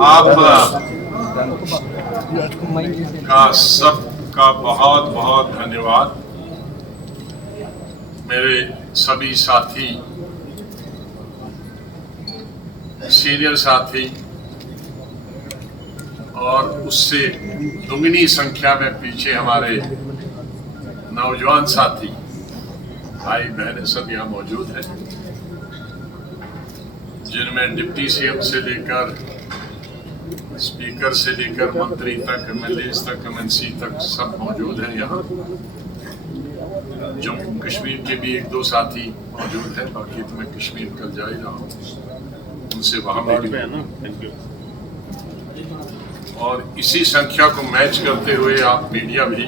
आप का सबका बहुत बहुत धन्यवाद। मेरे सभी साथी, सीनियर साथी और उससे दुगनी संख्या में पीछे हमारे नौजवान साथी, भाई बहनें सब यहाँ मौजूद हैं, जिनमें डिप्टी सीएम से लेकर स्पीकर से लेकर मंत्री तक, एमएलए तक, एमएनसी तक सब मौजूद हैं यहाँ। जम्मू कश्मीर के भी एक दो साथी मौजूद हैं, बाकी तो मैं कश्मीर कल जा ही रहा हूँ, उनसे वहाँ मिली। और इसी संख्या को मैच करते हुए आप मीडिया भी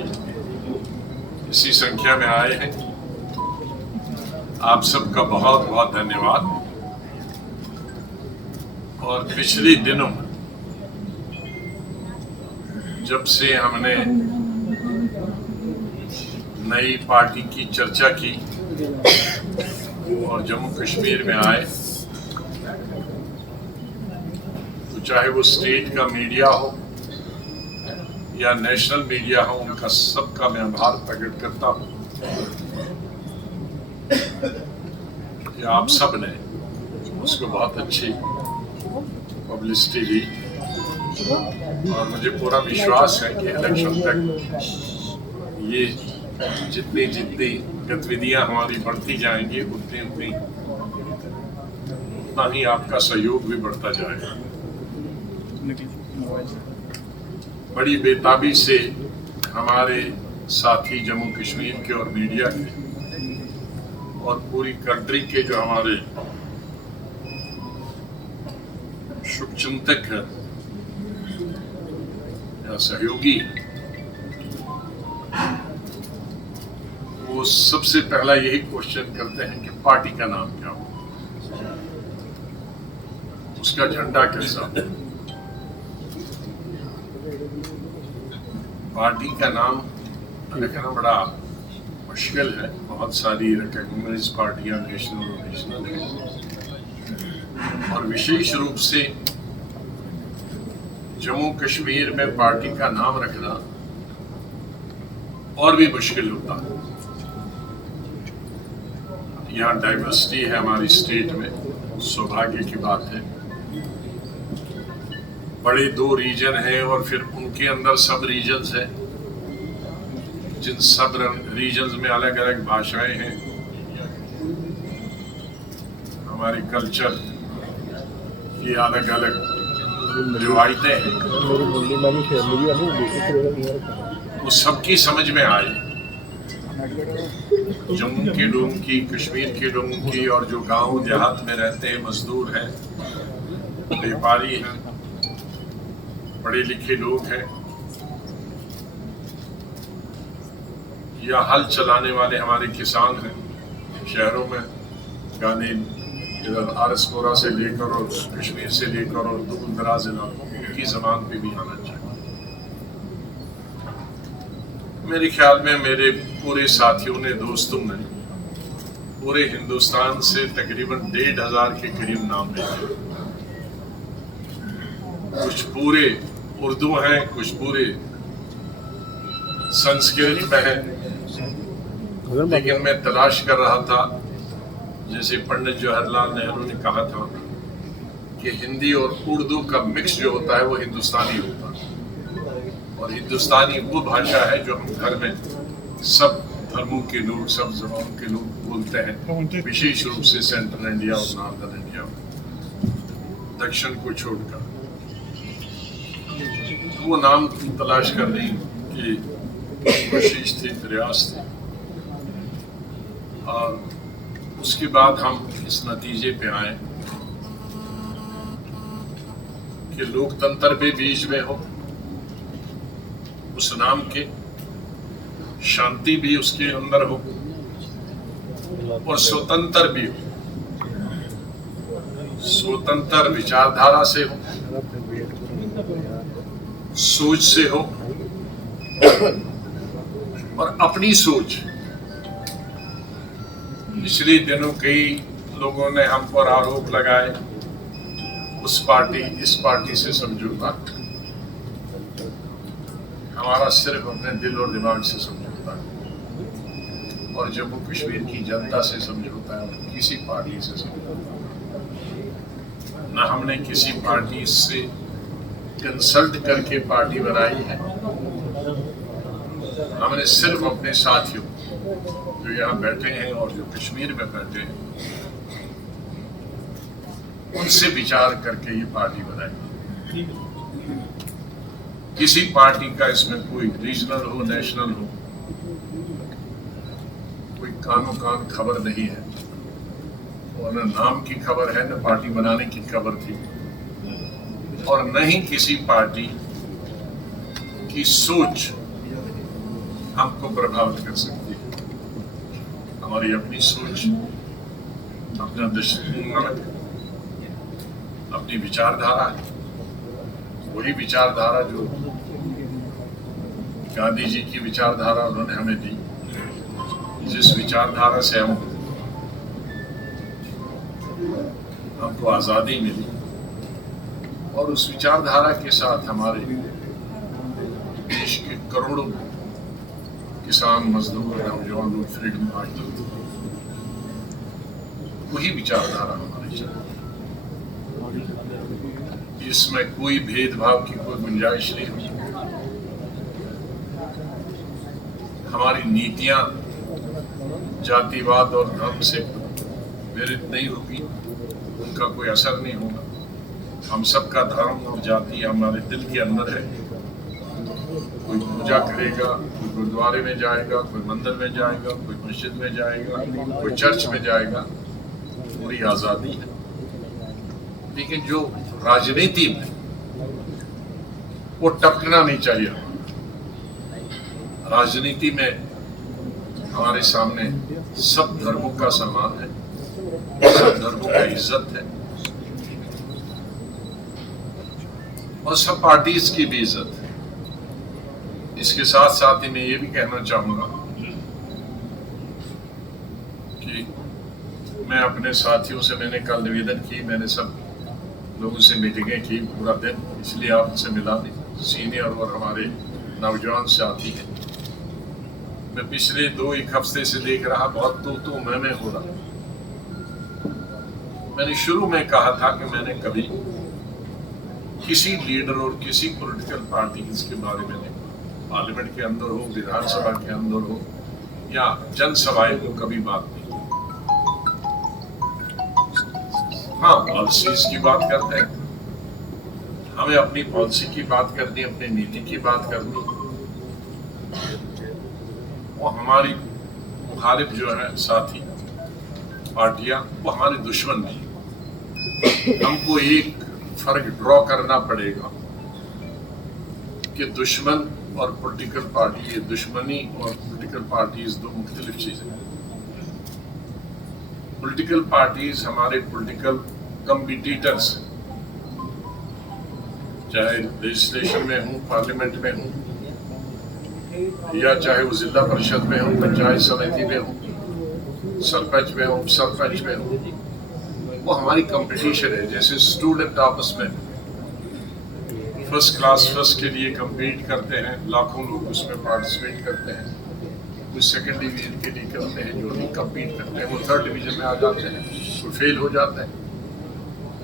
इसी संख्या में आए हैं। आप सबका बहुत बहुत धन्यवाद। और पिछले दिनों जब से हमने नई पार्टी की चर्चा की और जम्मू कश्मीर में आए, तो चाहे वो स्टेट का मीडिया हो या नेशनल मीडिया हो, उनका सबका मैं आभार प्रकट करता हूँ कि आप सब ने उसको बहुत अच्छी पब्लिसिटी दी। और मुझे पूरा विश्वास है कि इलेक्शन तक ये जितनी जितनी गतिविधियां हमारी बढ़ती जाएंगी, उतनी उतना ही आपका सहयोग भी बढ़ता जाएगा। बड़ी बेताबी से हमारे साथी जम्मू कश्मीर के और मीडिया के और पूरी कंट्री के जो हमारे शुभचिंतक हैं या सहयोगी, वो सबसे पहला यही क्वेश्चन करते हैं कि पार्टी का नाम क्या हो, उसका झंडा कैसा हो। पार्टी का नाम रखना बड़ा मुश्किल है, बहुत सारी रिकॉग्नाइज पार्टियां नेशनल और रीजनल हैं, और विशेष रूप से जम्मू कश्मीर में पार्टी का नाम रखना और भी मुश्किल होता है। यहाँ डाइवर्सिटी है हमारी स्टेट में, सौभाग्य की बात है। बड़े दो रीजन हैं और फिर उनके अंदर सब रीजन्स हैं, जिन सब रीजन्स में अलग अलग भाषाएं हैं, हमारी कल्चर की अलग अलग रिवायतें हैं। वो सबकी समझ में आए, जम्मू के लोगों की, कश्मीर के लोगों की, और जो गांव देहात में रहते हैं, मजदूर हैं, व्यापारी हैं, पढ़े लिखे लोग हैं, या हल चलाने वाले हमारे किसान हैं शहरों में, गाने इधर आरएसपुरा से लेकर और कश्मीर से लेकर और दूर दराज इलाकों, उनकी जबान पे भी आना चाहिए। मेरे ख्याल में मेरे पूरे साथियों ने, दोस्तों ने पूरे हिंदुस्तान से तकरीबन 1,500 के करीब नाम लिखे। कुछ पूरे उर्दू हैं, कुछ पूरे संस्कृत में हैं, लेकिन मैं तलाश कर रहा था, जैसे पंडित जवाहरलाल नेहरू ने कहा था कि हिंदी और उर्दू का मिक्स जो होता है वो हिंदुस्तानी होता है, और हिंदुस्तानी वो भाषा है जो हम घर में सब धर्मों के लोग, सब जबानों के लोग बोलते हैं, विशेष रूप से सेंट्रल इंडिया और नॉर्दर्न इंडिया में, दक्षिण को छोड़कर। वो नाम तलाश करने की कोशिश थी, प्रयास थे, और उसके बाद हम इस नतीजे पे आए कि लोकतंत्र भी बीच में हो, उस नाम के शांति भी उसके अंदर हो, और स्वतंत्र भी हो, स्वतंत्र विचारधारा से हो, सोच से हो, और अपनी सोच। पिछले दिनों कई लोगों ने हम पर आरोप लगाए उस पार्टी इस पार्टी से समझौता, हमारा सिर्फ अपने दिल और दिमाग से समझौता है और जम्मू कश्मीर की जनता से समझौता है और किसी पार्टी से समझौता न। हमने किसी पार्टी से कंसल्ट करके पार्टी बनाई है। हमने सिर्फ अपने साथियों जो यहाँ बैठे हैं और जो कश्मीर में बैठे हैं उनसे विचार करके ये पार्टी बनाई। किसी पार्टी का इसमें कोई रीजनल हो, नेशनल हो, कोई कानो कान खबर नहीं है और न नाम की खबर है, न पार्टी बनाने की खबर थी और न ही किसी पार्टी की सोच हमको प्रभावित कर सकती है। हमारी अपनी सोच, अपना दृष्टिकोण, अपनी विचारधारा है। वही विचारधारा जो गांधी जी की विचारधारा उन्होंने हमें दी, जिस विचारधारा से हमको आज़ादी मिली और उस विचारधारा के साथ हमारे देश के करोड़ों किसान, मजदूर, नौजवान लोग फ्रीडम फाइटर थे। वही विचारधारा हमारी चली। इसमें कोई भेदभाव की कोई गुंजाइश नहीं होगी। हमारी नीतियां जातिवाद और धर्म से प्रेरित नहीं होगी, उनका कोई असर नहीं होगा। हम सबका धर्म और जाति हमारे दिल के अंदर है। कोई पूजा करेगा, कोई गुरुद्वारे में जाएगा, कोई मंदिर में जाएगा, कोई मस्जिद में जाएगा, कोई चर्च में जाएगा, पूरी आज़ादी है। लेकिन जो राजनीति में वो टपकना नहीं चाहिए। राजनीति में हमारे सामने सब धर्मों का सम्मान है, सब धर्मों का इज्जत है और सब पार्टीज की भी इज्जत है। इसके साथ साथ ही मैं ये भी कहना चाहूंगा कि मैं अपने साथियों से मैंने कल निवेदन की, मैंने सब लोगों से मीटिंगें की पूरा दिन, इसलिए आपसे मिला नहीं। सीनियर और हमारे नौजवान साथी हैं। मैं पिछले 2-1 हफ्ते से देख रहा, बहुत तो मैं हो रहा। मैंने शुरू में कहा था कि मैंने कभी किसी लीडर और किसी पॉलिटिकल पार्टी के बारे में नहीं, पार्लियामेंट के अंदर हो, विधानसभा के अंदर हो या जनसभाएं को कभी बात नहीं। हाँ, पॉलिसीज की बात करते हैं, हमें अपनी पॉलिसी की बात करनी, अपनी नीति की बात करनी। वो हमारी मुखालिफ जो है साथी पार्टियां, वो हमारे दुश्मन नहीं। हमको एक फर्क ड्रॉ करना पड़ेगा कि दुश्मन और पॉलिटिकल पार्टी, ये दुश्मनी और पॉलिटिकल पार्टीज दो मुख्तलिफ चीजें हैं। पॉलिटिकल पार्टीज हमारे पॉलिटिकल कंपटीटर्स, चाहे लेजिस्लेशन में हूँ, पार्लियामेंट में हूँ, या चाहे वो जिला परिषद में हूँ, पंचायत समिति में हूँ, सरपंच में हूँ, सरपंच में हूँ, वो हमारी कंपटीशन है। जैसे स्टूडेंट आपस में फर्स्ट क्लास फर्स्ट के लिए compete करते हैं, लाखों लोग उसमें पार्टिसिपेट करते हैं। कुछ सेकंड डिवीजन के लिए करते हैं, जो नहीं compete करते हैं वो थर्ड डिवीजन में आ जाते हैं, वो फेल हो जाते हैं।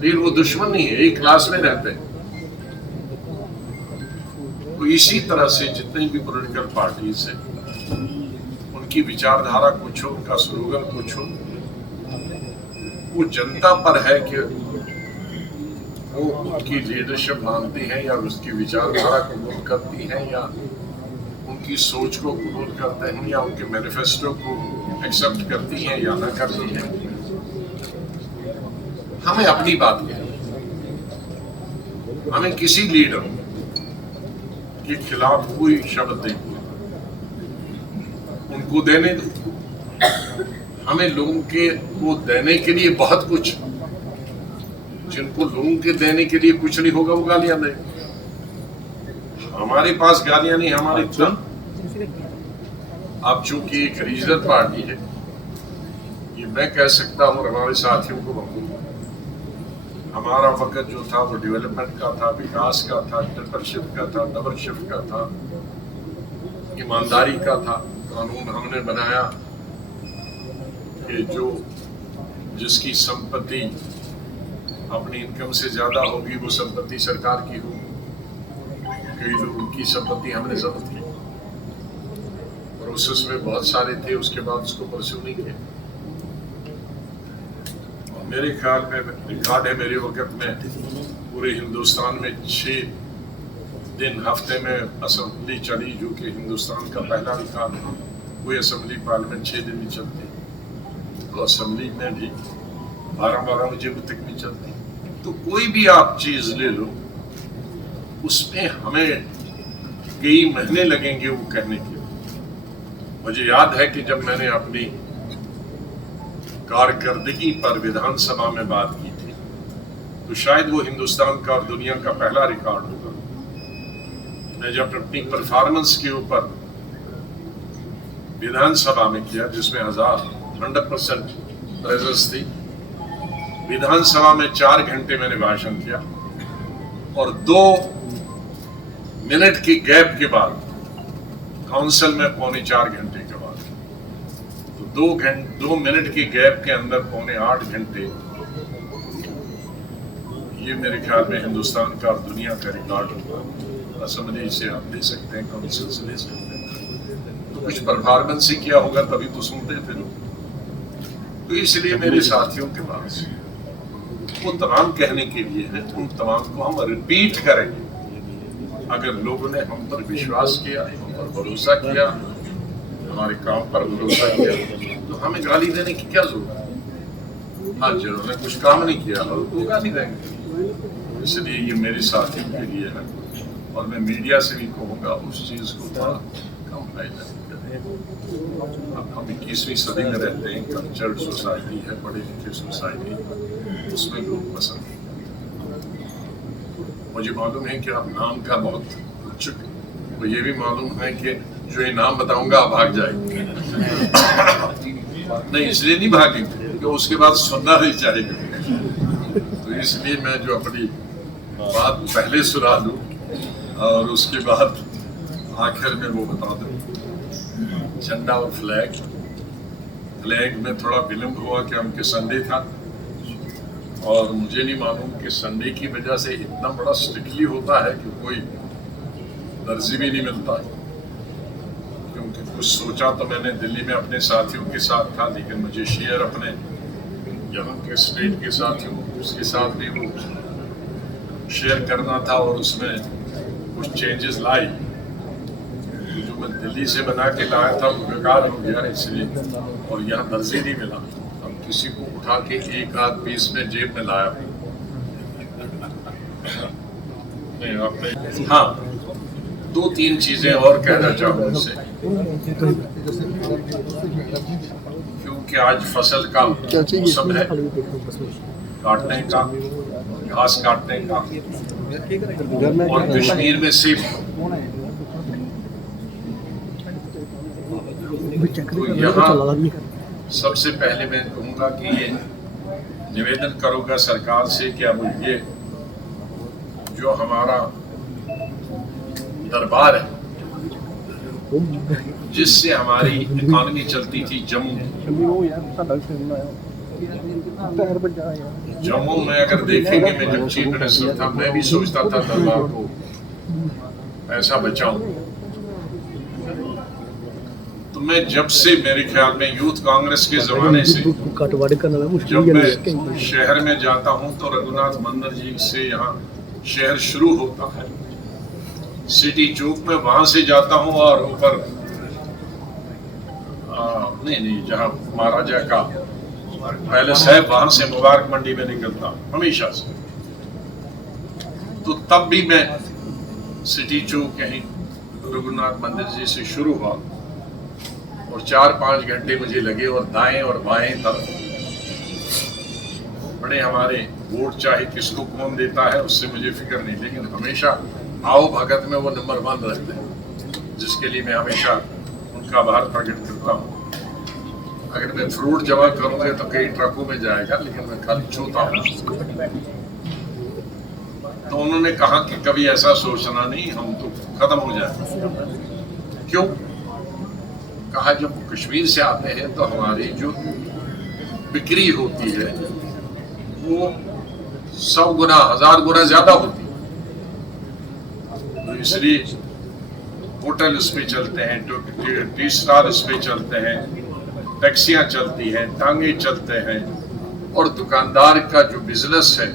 लेकिन वो दुश्मन नहीं है, एक क्लास में रहते हैं। तो इसी तरह से जितनी भी पॉलिटिकल पार्टीज हैं, उनकी विचारधारा कुछ हो, उनका स्लोगन कुछ हो, वो जनता पर है कि वो उनकी लीडरशिप मानती है या उसकी विचारधारा कबूल करती है या उनकी सोच को कबूल करते हैं या उनके मैनिफेस्टो को एक्सेप्ट करती हैं या ना करती हैं। हमें अपनी बात है, हमें किसी लीडर के खिलाफ कोई शब्द नहीं, उनको देने दो। हमें लोगों के को देने के लिए बहुत कुछ, जिनको लोगों के देने के लिए कुछ नहीं होगा वो गालियां दें। हमारे पास गालियां नहीं, हमारे धन। अब चूंकि एक रीजनल पार्टी है, ये मैं कह सकता हूं और हमारे साथियों को हमारा वक्त जो था वो डेवलपमेंट का था, विकास का था, ट्रिपल शिफ्ट का था, डबल शिफ्ट का था, ईमानदारी का था। कानून हमने बनाया कि जिसकी संपत्ति अपनी इनकम से ज्यादा होगी वो संपत्ति सरकार की होगी। कई लोगों की संपत्ति हमने जब्त की, प्रोसेस में बहुत सारे थे, उसके बाद उसको परस्यू नहीं किया। और मेरे ख्याल में रिकॉर्ड है मेरे वक्त में पूरे हिंदुस्तान में 6 दिन हफ्ते में असेंबली चली, जो कि हिंदुस्तान का पहला रिकॉर्ड था। कोई असेंबली पार्लियामेंट 6 दिन में चलती, तो असेंबली में भी 12-12 बजे तक नहीं चलती। तो कोई भी आप चीज ले लो, उसमें हमें कई महीने लगेंगे वो करने के लिए। मुझे याद है कि जब मैंने अपनी कारकर्दगी पर विधानसभा में बात की थी, तो शायद वो हिंदुस्तान का और दुनिया का पहला रिकॉर्ड होगा। मैं जब अपनी परफॉर्मेंस के ऊपर विधानसभा में किया, जिसमें 100% प्रेजेंस थी, विधानसभा में 4 घंटे मैंने भाषण किया और 2 मिनट के गैप के बाद काउंसिल में 3.25 घंटे के बाद, तो 2 मिनट के गैप के अंदर 7.25 घंटे, ये मेरे ख्याल में हिंदुस्तान का और दुनिया का रिकॉर्ड होगा। असेंबली से आप ले सकते हैं, काउंसिल से ले सकते हैं, तो कुछ परफॉर्मेंस ही किया होगा तभी तो सुनते थे लोग। तो इसलिए मेरे साथियों के पास वो तमाम कहने के लिए है, उन तमाम को हम रिपीट करेंगे। अगर लोगों ने हम पर विश्वास किया, हम पर भरोसा किया, हमारे काम पर भरोसा किया, तो हमें गाली देने की क्या जरूरत है। हाँ, जिन्होंने कुछ काम नहीं किया वो गाली देंगे। इसलिए ये मेरे साथियों के लिए है और मैं मीडिया से भी कहूँगा उस चीज को थोड़ा कम हाईलाइट करें। अब हम 21वीं सदी में रहते हैं, कल्चर्ड सोसाइटी है, पढ़े लिखे सोसाइटी, उसमें लोग पसंद नहीं। मुझे मालूम है कि आप नाम का बहुत इच्छुक हैं, तो ये भी मालूम है कि जो ये नाम बताऊंगा आप भाग जाएंगे। नहीं, इसलिए नहीं भागेंगे क्योंकि उसके बाद सुनना नहीं चाहेंगे। तो इसलिए मैं जो अपनी बात पहले सुना दूं और उसके बाद आखिर में वो बता दूं। झंडा और फ्लैग में थोड़ा विलम्ब हुआ कि हमके संडे था और मुझे नहीं मालूम कि संडे की वजह से इतना बड़ा स्ट्रिक्टली होता है कि कोई दर्जी भी नहीं मिलता। क्योंकि कुछ सोचा तो मैंने दिल्ली में अपने साथियों के साथ था, लेकिन मुझे शेयर अपने यहाँ के स्टेट के साथियों उसके साथ भी वो शेयर करना था और उसमें कुछ चेंजेस लाई। जो मैं दिल्ली से बना के लाया था वो बेकार हो गया इसलिए, और यहाँ दर्जी नहीं मिला। अब किसी को उठा के एक आध पीस में जेब में लाया। नहीं, आपने हाँ 2-3 चीजें और कहना चाहूँ उससे, क्योंकि आज फसल का मौसम है, काटने का, घास काटने का, और कश्मीर में सिर्फ तो यहाँ सबसे पहले मैं कहूँगा कि ये निवेदन करूँगा सरकार से कि अब ये जो हमारा दरबार है जिससे हमारी इकोनॉमी चलती थी, जम्मू में अगर देखेंगे, मैं जब चीफ मिनिस्टर था मैं भी सोचता था दरबार को ऐसा बचाऊं। तो मैं जब से मेरे ख्याल में यूथ कांग्रेस के जमाने से जब मैं शहर में जाता हूं तो रघुनाथ मंदिर जी से यहाँ शहर शुरू होता है, सिटी चौक में वहां से जाता हूं और ऊपर नहीं जहाँ महाराजा का पैलेस है वहां से मुबारक मंडी में निकलता हमेशा से। तो तब भी मैं सिटी चौक यहीं रघुनाथ मंदिर जी से शुरू हुआ और 4-5 घंटे मुझे लगे और दाएं और बाएं तरफ बड़े हमारे वोट चाहे किसको कौन देता है उससे मुझे फिक्र नहीं, लेकिन हमेशा आओ भगत में वो नंबर 1 रखते हैं, जिसके लिए मैं हमेशा उनका आभार प्रकट करता हूँ। अगर मैं फ्रूट जमा करूंगा तो कई ट्रकों में जाएगा, लेकिन मैं खाली छूता हूँ तो उन्होंने कहा कि कभी ऐसा सोचना नहीं, हम तो खत्म हो जाए। क्यों? कहा जब कश्मीर से आते हैं तो हमारी जो बिक्री होती है वो 100 गुना 1000 गुना ज्यादा होती है, तो इसलिए होटल इस पे चलते हैं, टी स्टार इस पे चलते हैं, टैक्सियां चलती हैं, टांगे चलते हैं, और दुकानदार का जो बिजनेस है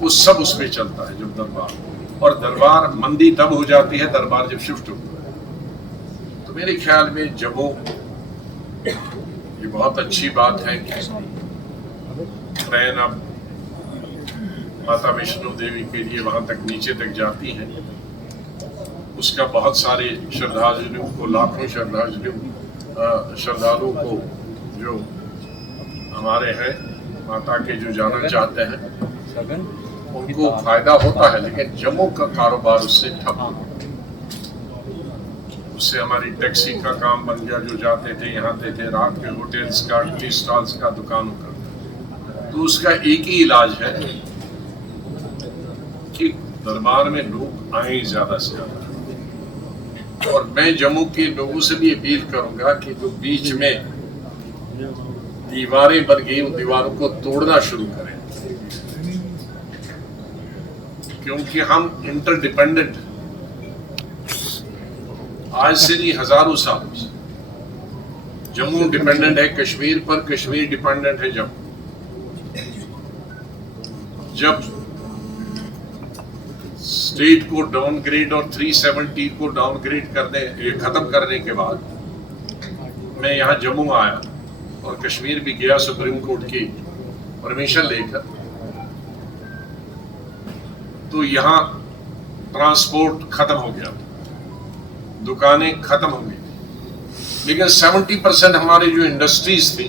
वो सब उस पे चलता है जब दरबार, और दरबार मंदी तब हो जाती है दरबार जब शिफ्ट होता है। तो मेरे ख्याल में जम्मू ये बहुत अच्छी बात है कि ट्रेन अब माता वैष्णो देवी के लिए वहां तक नीचे तक जाती है। उसका बहुत सारे श्रद्धालुओं को, लाखों श्रद्धालुओं को जो हमारे हैं माता के जो जाना चाहते हैं उनको फायदा होता है, लेकिन जम्मू का कारोबार उससे ठप हो गया। उससे हमारी टैक्सी का काम बन गया, जो जाते थे यहाँ थे, रात के होटल्स का, टी स्टॉल्स का, दुकानों का। तो उसका एक ही इलाज है कि दरबार में लोग आए ज्यादा से ज्यादा। और मैं जम्मू के लोगों से भी अपील करूंगा कि जो बीच में दीवारें बन गई उन दीवारों को तोड़ना शुरू करें, क्योंकि हम इंटरडिपेंडेंट आज से नहीं हजारों साल से। जम्मू डिपेंडेंट है कश्मीर पर, कश्मीर डिपेंडेंट है जम्मू। जब स्टेट को डाउनग्रेड और 370 को डाउनग्रेड खत्म करने के बाद मैं यहाँ जम्मू आया और कश्मीर भी गया सुप्रीम कोर्ट की परमिशन लेकर। तो यहाँ ट्रांसपोर्ट खत्म हो गया, दुकानें खत्म हो गई, लेकिन 70% हमारी जो इंडस्ट्रीज थी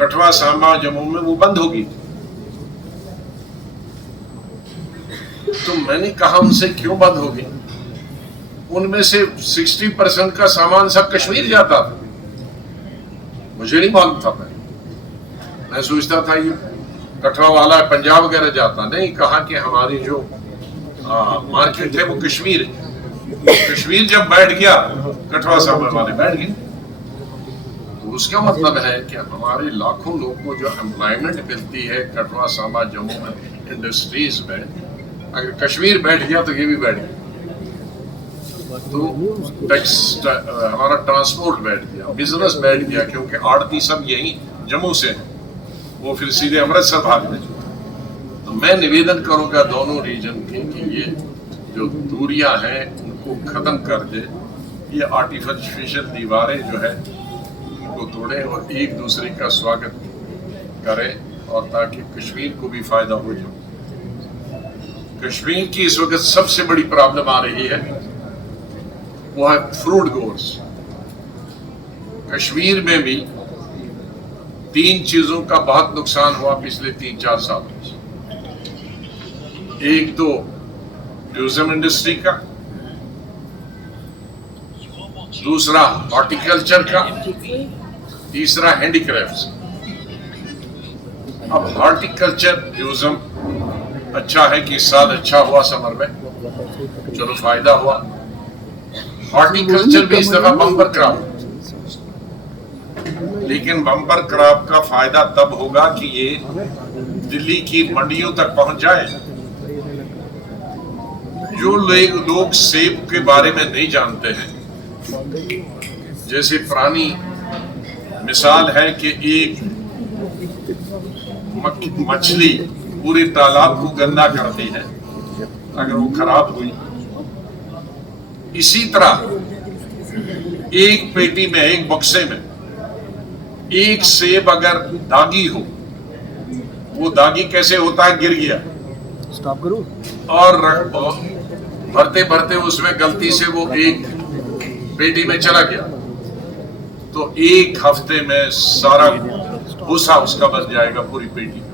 कठवा, सांबा, जम्मू में वो बंद हो गई। तो मैंने कहा उनसे क्यों बंद हो गई? उनमें से 60% का सामान सब कश्मीर जाता था। मुझे नहीं मालूम था, मैं सोचता था ये कठवा वाला पंजाब वगैरह जाता। नहीं, कहा कि हमारी जो मार्केट है वो कश्मीर है। कश्मीर जब बैठ गया कठवा सांबा वाले बैठ गए। तो उसका मतलब है कि हमारे लाखों लोगों को जो एम्प्लॉयमेंट मिलती है कठवा, सांबा, जम्मू में इंडस्ट्रीज में, अगर कश्मीर बैठ गया तो ये भी बैठ गया। तो हमारा ट्रांसपोर्ट बैठ गया, बिजनेस बैठ गया, क्योंकि आड़ती सब यही जम्मू से है, वो फिर सीधे अमृतसर भाग में। तो मैं निवेदन करूंगा दोनों रीजन के कि ये जो दूरियां हैं उनको खत्म कर दे, ये आर्टिफिशियल दीवारें जो है उनको तोड़े और एक दूसरे का स्वागत करें, और ताकि कश्मीर को भी फायदा हो जाए। कश्मीर की इस वक्त सबसे बड़ी प्रॉब्लम आ रही है वो है फ्रूट गोर्स। कश्मीर में भी 3 चीजों का बहुत नुकसान हुआ पिछले 3-4 सालों से। एक तो टूरिज्म इंडस्ट्री का, दूसरा हॉर्टिकल्चर का, तीसरा हैंडीक्राफ्ट्स। अब हॉर्टिकल्चर, टूरिज्म अच्छा है कि इस साल अच्छा हुआ समर में, चलो फायदा हुआ। हॉर्टिकल्चर भी इस दफा बम्पर क्रॉप, लेकिन बम्पर क्रॉप का फायदा तब होगा कि ये दिल्ली की मंडियों तक पहुंच जाए। जो लोग सेब के बारे में नहीं जानते हैं, जैसे पुरानी मिसाल है कि एक मछली पूरे तालाब को गंदा करती है अगर वो खराब हुई। इसी तरह एक पेटी में, एक बक्से में एक सेब अगर दागी हो, वो दागी कैसे होता है? गिर गया, स्टॉप करूं, और भरते भरते उसमें गलती से वो एक पेटी में चला गया, तो 1 हफ्ते में सारा भूसा उसका बच जाएगा पूरी पेटी का।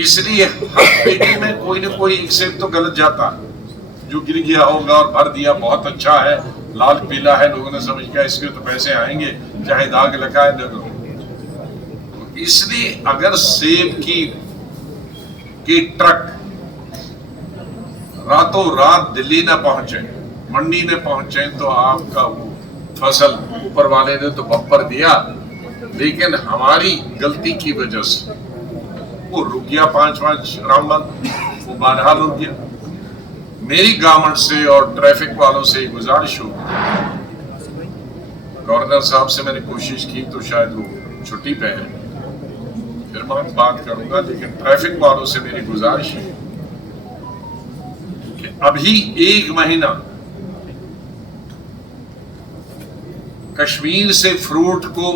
इसलिए हर पेटी में कोई ना कोई एक सेब तो गलत जाता है, जो गिर गया होगा और भर दिया, बहुत अच्छा है, लाल पीला है, लोगों ने समझ गया इसके तो पैसे आएंगे, चाहे दाग लगा है दे दो। इसलिए अगर सेब की कि ट्रक रातों रात दिल्ली न पहुंचे, मंडी में पहुंचे, तो आपका वो फसल ऊपर वाले ने तो बम्पर दिया, लेकिन हमारी गलती की वजह से वो रुक गया। 5-5 रामबन वो बहरहाल हो गया। मेरी गवर्नमेंट से और ट्रैफिक वालों से गुजारिश हो, गवर्नर साहब से मैंने कोशिश की तो शायद वो छुट्टी पे है, फिर मैं बात करूंगा, लेकिन ट्रैफिक वालों से मेरी गुजारिश है कि अभी 1 महीना कश्मीर से फ्रूट को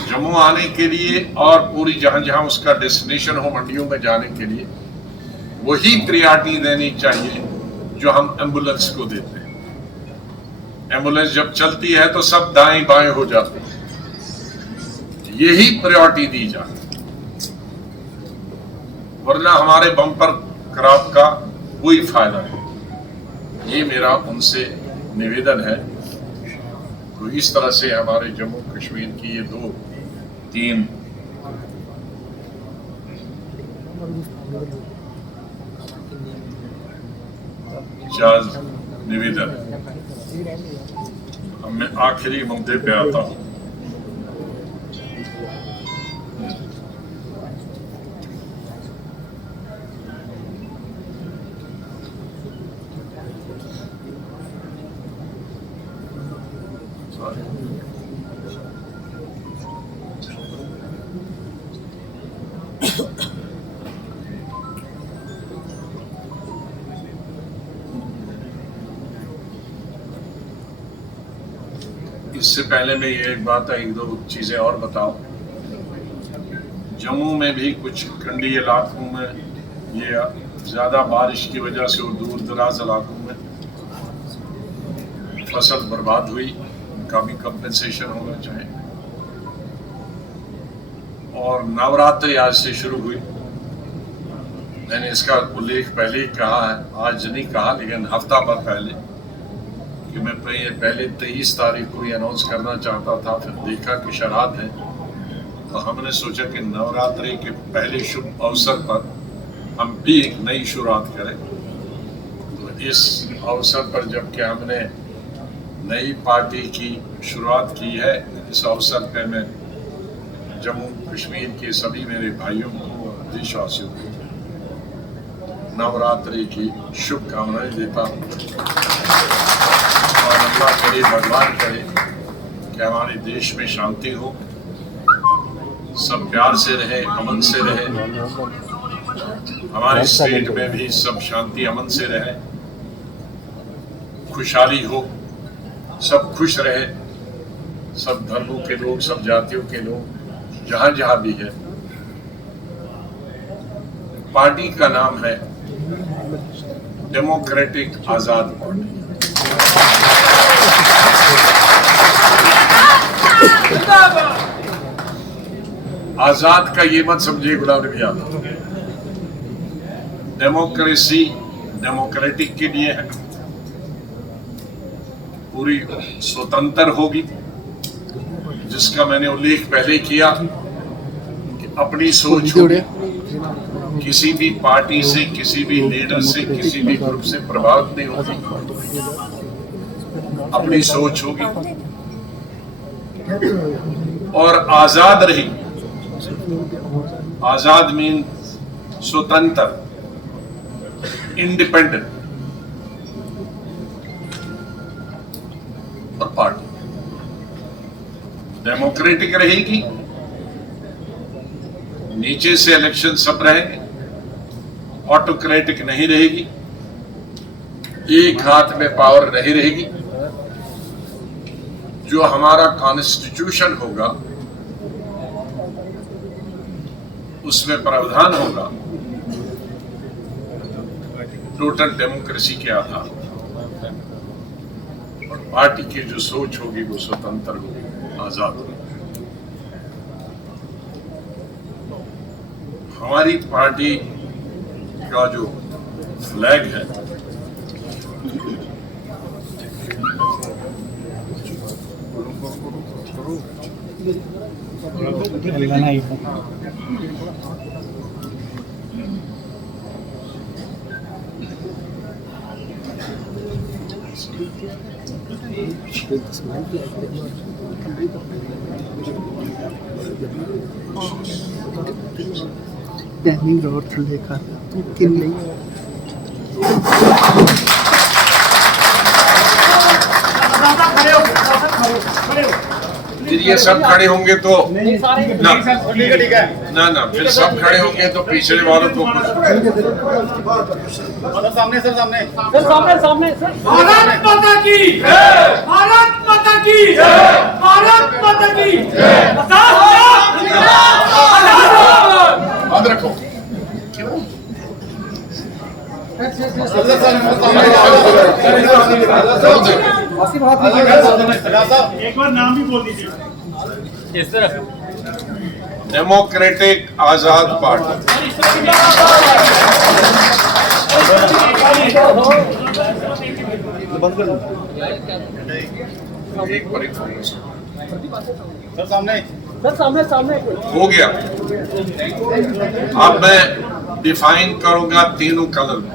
जम्मू आने के लिए और पूरी जहां जहां उसका डेस्टिनेशन हो मंडियों में जाने के लिए वही प्रायोरिटी देनी चाहिए जो हम एम्बुलेंस को देते हैं। एम्बुलेंस जब चलती है तो सब दाएं बाएं हो जाते हैं, यही प्रायोरिटी दी जाए, वरना हमारे बम्पर क्रॉप का कोई फायदा नहीं। ये मेरा उनसे निवेदन है। तो इस तरह से हमारे जम्मू कश्मीर की ये 2-3 निवेदन है। अब मैं आखिरी मुद्दे पे आता हूं। इससे पहले मैं ये एक बात 1-2 चीजें और बताऊं। जम्मू में भी कुछ खंडी इलाकों में ये ज्यादा बारिश की वजह से और दूर दराज इलाकों में फसल बर्बाद हुई, उनका भी कंपेंसेशन होना चाहिए। और नवरात्रि आज से शुरू हुई, मैंने इसका उल्लेख पहले ही कहा है, आज नहीं कहा लेकिन हफ्ता भर पहले, कि मैं पहले 23 तारीख को ही अनाउंस करना चाहता था, फिर देखा कि शराध है, तो हमने सोचा कि नवरात्रि के पहले शुभ अवसर पर हम भी एक नई शुरुआत करें। तो इस अवसर पर जबकि हमने नई पार्टी की शुरुआत की है, इस अवसर पर मैं जम्मू कश्मीर के सभी मेरे भाइयों को और देशवासियों को नवरात्रि की शुभकामनाएं देता हूँ। और अल्लाह करे, भगवान करे कि हमारे देश में शांति हो, सब प्यार से रहे, अमन से रहे, हमारे स्टेट में भी सब शांति अमन से रहे, खुशहाली हो, सब खुश रहे, सब धर्मों के लोग, सब जातियों के लोग, जहां जहां भी है। पार्टी का नाम है डेमोक्रेटिक आजाद पार्टी। आजाद का ये मत समझिए गुलाम नबी आजाद, डेमोक्रेसी डेमोक्रेटिक के लिए है, पूरी स्वतंत्र होगी, जिसका मैंने उल्लेख पहले किया कि अपनी सोच होगी, किसी भी पार्टी से, किसी भी लीडर से, किसी भी ग्रुप से प्रभावित नहीं होगी, अपनी सोच होगी और आजाद रही। आजाद मीन स्वतंत्र, इंडिपेंडेंट। और पार्टी डेमोक्रेटिक रहेगी, नीचे से इलेक्शन सब रहेंगे, ऑटोक्रेटिक नहीं रहेगी, एक हाथ में पावर नहीं रहेगी। जो हमारा कॉन्स्टिट्यूशन होगा उसमें प्रावधान होगा टोटल डेमोक्रेसी के आधार पर, और पार्टी की जो सोच होगी वो स्वतंत्र होगी, आजाद होगी। हमारी पार्टी का जो फ्लैग है ਟਾਈਮਿੰਗ ਰੋਡ ਥੱਲੇ ਕਰ ਤੂੰ ਕਿੰਨੀ फिर ये सब खड़े होंगे तो ना ठीक है ना फिर सब खड़े होंगे तो पिछले वालों को सामने सर सामने सामने सर। भारत माता की भारत माता की भारत माता की याद रखो एक बार नाम भी बोल दीजिए। इस तरफ डेमोक्रेटिक आजाद पार्टी एक पर एक फोकस सर सामने सामने हो गया। अब मैं डिफाइन करूंगा तीनों कलर में।